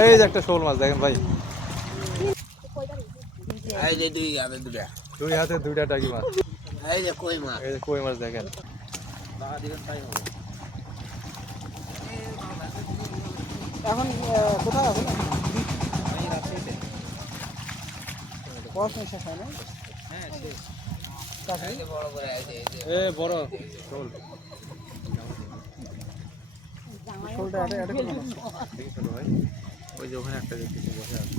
এই যে একটা শোল মাছ দেখেন ভাই, এই যে দুই হাতে দুটা, দুই হাতে দুইটা টাকি মাছ। এই যে কই মাছ, এই যে কই মাছ দেখেন। এখন কোথায় আছেন? পড়াশোনা শেষ হয় না? এই যে বড় করে এই যে এ বড় শোল। শোলটা এটা দেখি ছোট ভাই, ওই যে ওখানে একটা দেখতেছি বসে আছে,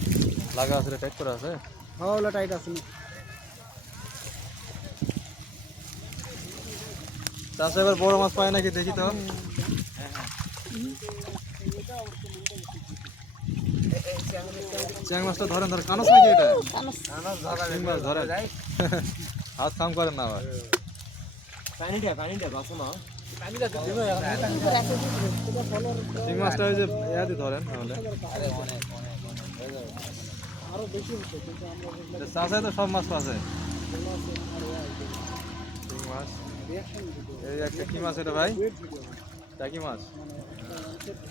লাগা আছে, টাইট করা আছে। হ্যাঁ ওগুলো টাইট আছে। চাষা এবার বড় মাছ পায় নাকি দেখি তো। চ্যাং মাছটা ধরেন, ধরেন কানস নাকি এটা? শিং মাছ ধরেন, হাত কাম করেন না আবার। শিং মাছটা ওই যে ইয়াতে ধরেন তাহলে। চাষায় তো সব মাছ আছে। শিং মাছ, এই একটা কি মাছ এটা ভাই? টাকি মাছ।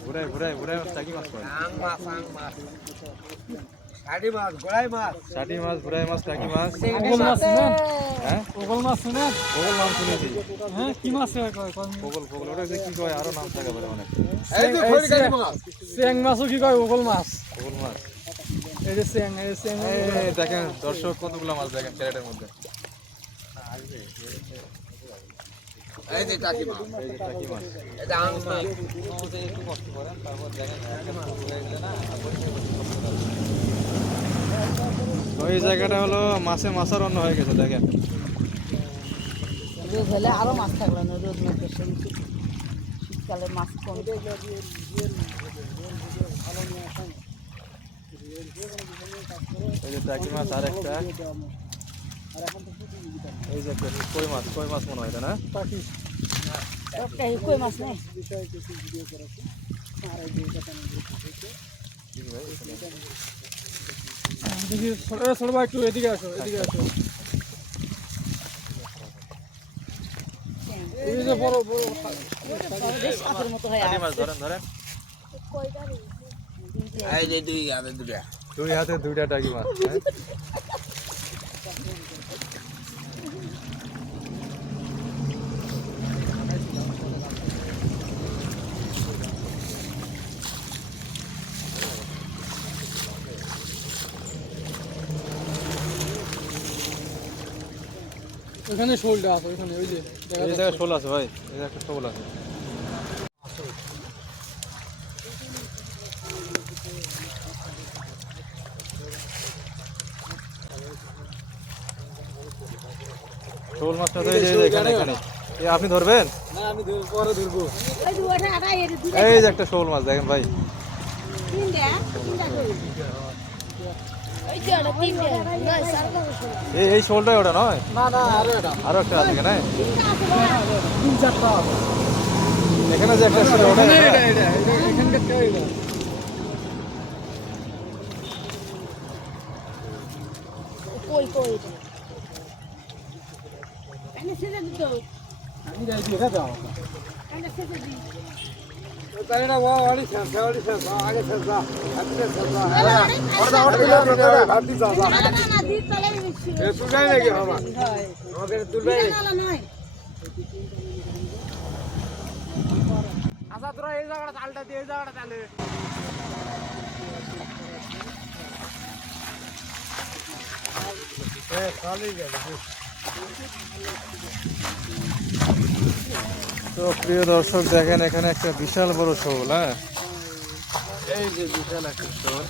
ঘুরাই ঘুরাই ঘুরাই টাকি মাছ পায়। আং মাছ, ষাটি মাছ, গোড়াই মাছ, ষাটি মাছ, ঘুরাই মাছ, টাকি মাছ। ওগল মাছ শুনেন? হ্যাঁ ওগল মাছ শুনেন? ওগল নাম শুনেছি। হ্যাঁ কি মাছ ওগল ফগল ওটা যে কি কয়, আরো নাম থাকে বলে অনেক। এই যে খড়িকাটি মাছ, চ্যাং মাছও কি কয় ওগল মাছ। ওগল মাছ। এই যে চ্যাং, এই চ্যাং এই দেখেন দর্শক কতগুলো মাছ দেখেন ক্যারেটের মধ্যে। এই যে টাকি মাছ, এই যে টাকি মাছ। এই যে আং মাছ, একটু কষ্ট করেন, তারপর দেখেন তো এই জায়গাটা হলো মাছে মাছার অন্য হয়ে গেছে দেখেন। রোদ হলে আরো মাছ থাকলো না, রোদ না শীতকালে মাছ কম। এই যে টাকি মাছ আর একটা, এই যে একটা কই মাছ, কই মাছ মনে হয় এটা না? একটা কই মাছ নেই। ছোট ভাই একটু এদিকে আসো, এদিকে আসো। এই যে বড় বড় সাপের মতো হয়ে টাকি মাছ আসছে। ধরেন, ধরেন। এই যে দুই হাতে দুটা, দুই হাতে দুইটা টাকি মাছ। হ্যাঁ? ওখানে শোলটা আছে, ওখানে ওই যে এই জায়গায় শোল আছে ভাই, এই জায়গায় একটা শোল আছে। শোল মাছটা তো এই যে এখানে, এখানে। এই আপনি ধরবেন? না আমি পরে ধরবো। ওই দুয়াটা আটা এর দুটো এই যে একটা শোল মাছ দেখেন ভাই। তিনটা কই। ওই যে ওটা তিনটা না সারটা বসে। এই শোলটাই ওটা নয়, না না আরো এটা আরো একটা আছে এখানে। তিনটা আছে ভাই। তিন চারটা আছে। এখানে যে একটা ছিল ওটা এটা এটা? এটা এখানকার কেউ এটা। কই কই। এনে সেটা দিতো। আমি যাই দিয়ে দাও। এনে সেটা দি। তাইরা ওয়ালি শেষ আগে শেষ যা আজকে শেষ যা ওটা ভাবতি যা যা না না না দি চলে গেছি। এ তুলাই নাকি বাবা হয়। আমাদের তুলবে না নয়। আচ্ছা তোরা এই জায়গাটা চালটা দিয়ে এই জায়গাটা চালে তো প্রিয় দর্শক দেখেন এখানে একটা বিশাল বড় শোল। হ্যাঁ এই যে বিশাল একটা শোল।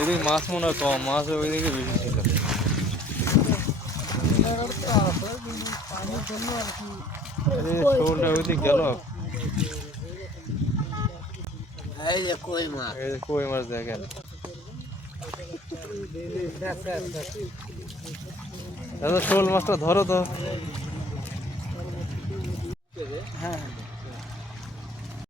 এদিকে মাছ মনে হয় কম, মাছ ওইদিকে বেশি ছিল। শোলটা ওইদিকে গেল। এই যে কই মাছ, এই যে কই মাছ দেখেন। দাদা শোল মাছটা ধরো তো।